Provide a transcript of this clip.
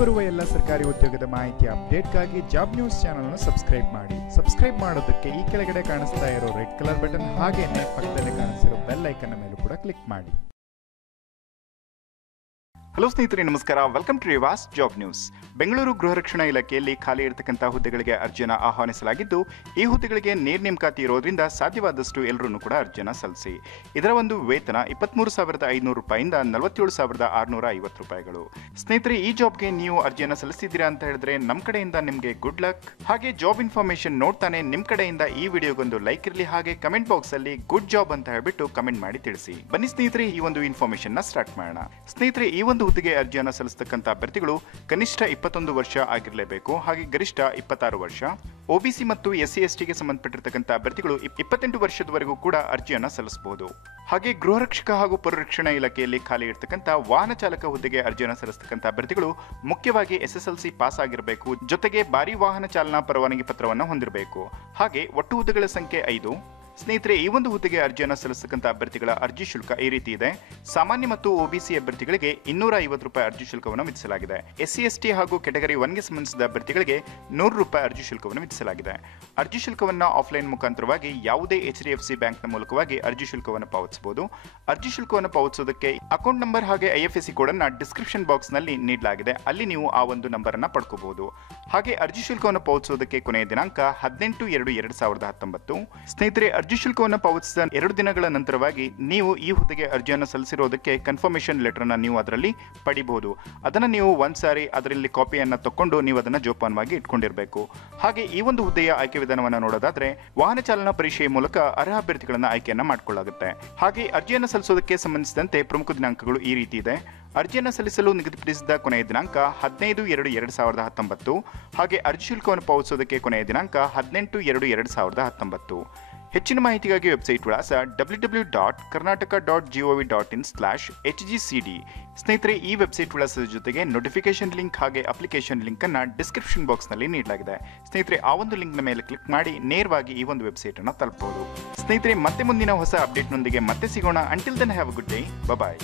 ಬರುವ ಎಲ್ಲ ಸರ್ಕಾರಿ ಉದ್ಯೋಗದ ಮಾಹಿತಿ ಅಪ್ಡೇಟ್ಗಾಗಿ ಜಾಬ್ ನ್ಯೂಸ್ ಚಾನಲ್ ಅನ್ನು ಸಬ್ಸ್ಕ್ರೈಬ್ ಮಾಡಿ. ಸಬ್ಸ್ಕ್ರೈಬ್ ಮಾಡೋದಕ್ಕೆ ಈ ಕೆಳಗಡೆ ಕಾಣಿಸ್ತಾ ಇರೋ ರೆಡ್ ಕಲರ್ ಬಟನ್ ಹಾಗೇನೆ ಪಕ್ಕದಲ್ಲಿ ಕಾಣಿಸಿರೋ ಬೆಲ್ ಐಕನ್ ಮೇಲೂ ಕೂಡ ಕ್ಲಿಕ್ ಮಾಡಿ. ಹಲೋ ಸ್ನೇಹಿತರೆ, ನಮಸ್ಕಾರ. ವೆಲ್ಕಮ್ ಟು ರಿವಾಸ್ ಜಾಬ್ ನ್ಯೂಸ್ ಬೆಂಗಳೂರು ಗೃಹ ರಕ್ಷಣಾ ಇಲಾಖೆಯಲ್ಲಿ ಖಾಲಿ ಇರತಕ್ಕಂಥ ಹುದ್ದೆಗಳಿಗೆ ಅರ್ಜಿಯನ್ನು ಆಹ್ವಾನಿಸಲಾಗಿದ್ದು, ಈ ಹುದ್ದೆಗಳಿಗೆ ನೇರ ನೇಮಕಾತಿ ಇರೋದ್ರಿಂದ ಸಾಧ್ಯವಾದಷ್ಟು ಎಲ್ಲರೂ ಕೂಡ ಅರ್ಜಿಯನ್ನು ಸಲ್ಲಿಸಿ. ಇದರ ಒಂದು ವೇತನ ಇಪ್ಪತ್ಮೂರು ಸಾವಿರದ ಐನೂರು ರೂಪಾಯಿಂದ ನಲವತ್ತೇಳು ಸಾವಿರದ ಆರುನೂರ ಐವತ್ತು ರೂಪಾಯಿಗಳು. ಸ್ನೇಹಿತರೆ, ಈ ಜಾಬ್ಗೆ ನೀವು ಅರ್ಜಿಯನ್ನು ಸಲ್ಲಿಸಿದ್ದೀರಾ ಅಂತ ಹೇಳಿದ್ರೆ ನಮ್ಮ ಕಡೆಯಿಂದ ನಿಮಗೆ ಗುಡ್ ಲಕ್ ಹಾಗೆ ಜಾಬ್ ಇನ್ಫಾರ್ಮೇಶನ್ ನೋಡ್ತಾನೆ ನಿಮ್ಮ ಕಡೆಯಿಂದ ಈ ವಿಡಿಯೋಗೊಂದು ಲೈಕ್ ಇರಲಿ, ಹಾಗೆ ಕಮೆಂಟ್ ಬಾಕ್ಸ್ ಅಲ್ಲಿ ಗುಡ್ ಜಾಬ್ ಅಂತ ಹೇಳ್ಬಿಟ್ಟು ಕಮೆಂಟ್ ಮಾಡಿ ತಿಳಿಸಿ. ಬನ್ನಿ ಸ್ನೇಹಿತರೆ, ಈ ಒಂದು ಇನ್ಫಾರ್ಮೇಶನ್ನ ಸ್ಟಾರ್ಟ್ ಮಾಡೋಣ. ಸ್ನೇಹಿತರೆ, ಈ ಒಂದು ಹುದ್ದೆಗೆ ಅರ್ಜಿಯನ್ನು ಸಲ್ಲಿಸತಕ್ಕಂಥ ಅಭ್ಯರ್ಥಿಗಳು ಕನಿಷ್ಠ ಇಪ್ಪತ್ತೊಂದು ವರ್ಷ ಆಗಿರಲೇಬೇಕು. ಹಾಗೆ ಗರಿಷ್ಠ ಇಪ್ಪತ್ತಾರು ವರ್ಷ. ಒಬಿಸಿ ಮತ್ತು ಎಸ್ಸಿ ಎಸ್ ಟಿಗೆ ಸಂಬಂಧಪಟ್ಟಿರ್ತಕ್ಕಂಥ ಅಭ್ಯರ್ಥಿಗಳು ಇಪ್- ಇಪ್ಪತ್ತೆಂಟು ವರ್ಷದವರೆಗೂ ಕೂಡ ಅರ್ಜಿಯನ್ನು ಸಲ್ಲಿಸಬಹುದು. ಹಾಗೆ ಗೃಹ ರಕ್ಷಕ ಹಾಗೂ ಪುರರಕ್ಷಣಾ ಇಲಾಖೆಯಲ್ಲಿ ಖಾಲಿ ಇರತಕ್ಕಂಥ ವಾಹನ ಚಾಲಕ ಹುದ್ದೆಗೆ ಅರ್ಜಿಯನ್ನು ಸಲ್ಲಿಸತಕ್ಕಂಥ ಅಭ್ಯರ್ಥಿಗಳು ಮುಖ್ಯವಾಗಿ S S L C pass ಆಗಿರಬೇಕು. ಜೊತೆಗೆ ಭಾರಿ ವಾಹನ ಚಾಲನಾ ಪರವಾನಗಿ ಪತ್ರವನ್ನು ಹೊಂದಿರಬೇಕು. ಹಾಗೆ ಒಟ್ಟು ಹುದ್ದೆಗಳ ಸಂಖ್ಯೆ ಐದು. ಸ್ನೇಹಿತರೆ, ಈ ಒಂದು ಹುದ್ದೆಗೆ ಅರ್ಜಿಯನ್ನು ಸಲ್ಲಿಸತಕ್ಕಂಥ ಅಭ್ಯರ್ಥಿಗಳ ಅರ್ಜಿ ಶುಲ್ಕ ಈ ರೀತಿ ಇದೆ. ಸಾಮಾನ್ಯ ಮತ್ತು ಒಬಿಸಿ ಅಭ್ಯರ್ಥಿಗಳಿಗೆ ಇನ್ನೂರ ಐವತ್ತು ರೂಪಾಯಿ ಅರ್ಜಿ ಶುಲ್ಕವನ್ನು ವಿಧಿಸಲಾಗಿದೆ. ಎಸ್ ಸಿ ಹಾಗೂ ಕೆಟಗರಿ ಒನ್ಗೆ ಸಂಬಂಧಿಸಿದ ಅಭ್ಯರ್ಥಿಗಳಿಗೆ ನೂರು ರೂಪಾಯಿ ಅರ್ಜಿ ಶುಲ್ಕವನ್ನು ವಿಧಿಸಲಾಗಿದೆ. ಅರ್ಜಿ ಶುಲ್ಕವನ್ನು ಆಫ್ಲೈನ್ ಮುಖಾಂತರವಾಗಿ ಯಾವುದೇ ಎಚ್ ಡಿ ಎಫ್ ಸಿ ಬ್ಯಾಂಕ್ನ ಮೂಲಕವಾಗಿ ಅರ್ಜಿ ಶುಲ್ಕವನ್ನು ಪಾವತಿಸಬಹುದು. ಅರ್ಜಿ ಶುಲ್ಕವನ್ನು ಪಾವತಿಸೋದಕ್ಕೆ ಅಕೌಂಟ್ ನಂಬರ್ ಹಾಗೆ ಐ ಎಫ್ ಎಸ್ ಸಿ ಕೋಡನ್ನು ಡಿಸ್ಕ್ರಿಪ್ಷನ್ ಬಾಕ್ಸ್ನಲ್ಲಿ ನೀಡಲಾಗಿದೆ. ಅಲ್ಲಿ ನೀವು ಆ ಒಂದು ನಂಬರನ್ನು ಪಡ್ಕೋಬಹುದು. ಹಾಗೆ ಅರ್ಜಿ ಶುಲ್ಕವನ್ನು ಪಾವತಿಸೋದಕ್ಕೆ ಕೊನೆಯ ದಿನಾಂಕ ಹದಿನೆಂಟು ಎರಡು ಎರಡು ಸಾವಿರದ ಹತ್ತೊಂಬತ್ತು. ಸ್ನೇಹಿತರೆ ಅರ್ಜಿ ಶುಲ್ಕವನ್ನು ಪಾವತಿಸಿದ ಎರಡು ದಿನಗಳ ನಂತರವಾಗಿ ನೀವು ಈ ಹುದ್ದೆಗೆ ಅರ್ಜಿಯನ್ನು ಸಲ್ಲಿಸಿರೋದಕ್ಕೆ ಕನ್ಫರ್ಮೇಷನ್ ಲೆಟರ್ ಅನ್ನ ನೀವು ಅದರಲ್ಲಿ ಪಡಿಬಹುದು. ಅದನ್ನ ನೀವು ಒಂದ್ಸಾರಿ ಅದರಲ್ಲಿ ಕಾಪಿಯನ್ನ ತಕೊಂಡು ನೀವು ಅದನ್ನ ಜೋಪಾನವಾಗಿ ಇಟ್ಕೊಂಡಿರಬೇಕು. ಹಾಗೆ ಈ ಒಂದು ಹುದ್ದೆಯ ಆಯ್ಕೆ ವಿಧಾನವನ್ನು ನೋಡೋದಾದ್ರೆ, ವಾಹನ ಚಾಲನಾ ಪರೀಕ್ಷೆಯ ಮೂಲಕ ಅರ್ಹ ಅಭ್ಯರ್ಥಿಗಳನ್ನು ಆಯ್ಕೆಯನ್ನ ಮಾಡಿಕೊಳ್ಳಾಗುತ್ತೆ. ಹಾಗೆ ಅರ್ಜಿಯನ್ನು ಸಲ್ಲಿಸೋದಕ್ಕೆ ಸಂಬಂಧಿಸಿದಂತೆ ಪ್ರಮುಖ ದಿನಾಂಕಗಳು ಈ ರೀತಿ ಇದೆ. ಅರ್ಜಿಯನ್ನು ಸಲ್ಲಿಸಲು ನಿಗದಿಪಡಿಸಿದ ಕೊನೆಯ ದಿನಾಂಕ ಹದಿನೈದು ಎರಡು ಎರಡು ಸಾವಿರದ ಹತ್ತೊಂಬತ್ತು. ಹಾಗೆ ಅರ್ಜಿ ಶುಲ್ಕವನ್ನು ಪಾವತಿಸೋದಕ್ಕೆ ಕೊನೆಯ ದಿನಾಂಕ ಹದಿನೆಂಟು ಎರಡು ಎರಡು ಸಾವಿರದ ಹತ್ತೊಂಬತ್ತು. ಹೆಚ್ಚಿನ ಮಾಹಿತಿಗಾಗಿ ವೆಬ್ಸೈಟ್ ವಿಳಾಸ W W dot Karnataka dot GOV dot in slash H G C D ಸ್ನೇಹಿತರೆ, ಈ ವೆಬ್ಸೈಟ್ ವಿಳಾಸದ ಜೊತೆಗೆ ನೋಟಿಫಿಕೇಶನ್ ಲಿಂಕ್ ಹಾಗೆ ಅಪ್ಲಿಕೇಶನ್ ಲಿಂಕ್ ಅನ್ನು ಡಿಸ್ಕ್ರಿಪ್ಷನ್ ಬಾಕ್ಸ್ನಲ್ಲಿ ನೀಡಲಾಗಿದೆ. ಸ್ನೇಹಿತರೆ, ಆ ಒಂದು ಲಿಂಕ್ನ ಮೇಲೆ ಕ್ಲಿಕ್ ಮಾಡಿ ನೇರವಾಗಿ ಈ ಒಂದು ವೆಬ್ಸೈಟ್ ಅನ್ನು ತಲುಪಬಹುದು ಸ್ನೇಹಿತರೆ, ಮತ್ತೆ ಮುಂದಿನ ಹೊಸ ಅಪ್ಡೇಟ್ನೊಂದಿಗೆ ಮತ್ತೆ ಸಿಗೋಣ. Until then have a good day bye